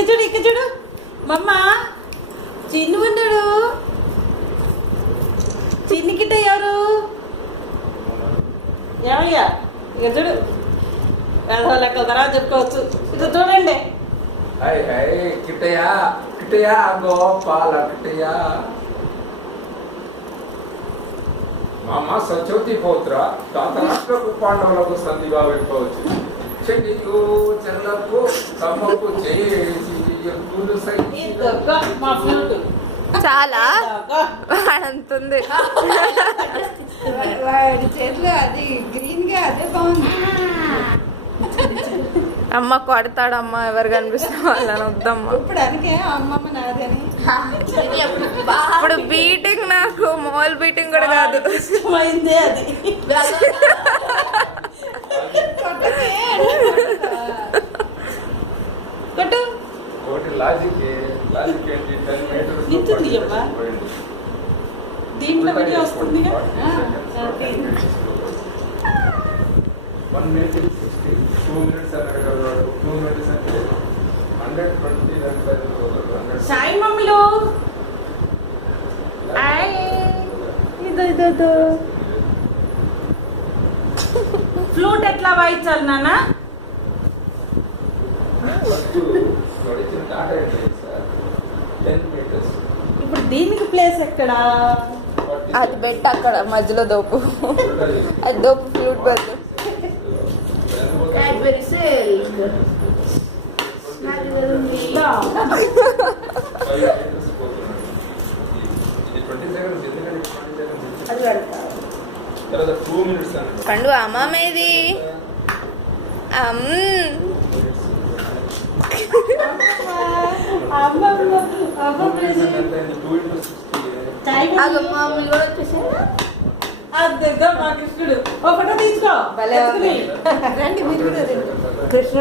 ఇక చూడు మమ్మ చిన్ను ఉన్నాడు. చిన్ని కిట్ట ఎవరు? ఏమయ్యా ఇక చూడు వేధవ లెక్కల తర్వాత చెప్పుకోవచ్చు. ఇక చూడండి కిట్టయ్యా కిట్టయ్యా గోపాల కిట్టయ్యా మామ సత్యవతి పౌత్ర తాతరాష్ట్రకు పాండవులకు సంధిగా వెళ్ళవచ్చు. చెల్లికు చెల్లకు తమకు చేసి మా ఫ్లూట్ చాలా వాడంతుంది. వాడి చేతిలో అది గ్రీన్ గా అదే బాగుంది. అమ్మ కొడతాడమ్మ ఎవరు కనిపిస్తున్న వాళ్ళని వద్దమ్మ. ఇప్పుడు అందుకే అమ్మమ్మ నాదని. ఇప్పుడు బీటింగ్ నాకు మాల్ బీటింగ్ కూడా కాదు. ఇష్టమైందే అది. కొట్టు ఒకటి లాజిక్ ఏంటి 10 మీటర్స్ ఇంత తీయమ్మా. దీంట్లో వీడియో వస్తుంది. 1 minute 60 2 minutes అన్నాడు. 2 minutes అంటే 120 సాయి మమ్మీలో ఇదో ఫ్లూట్ ఎట్లా వాయించాలి నాన్న? ఇప్పుడు దీనికి ప్లేస్ ఎక్కడా? అది బెట్ అక్కడ మధ్యలో దోపు. అది దోపు ఫ్లూట్ బదులు. పండు అమ్మేది మా కృష్ణుడు ఒక ఫోటో తీసుకో. రండి మీరు కూడా రండి. కృష్ణ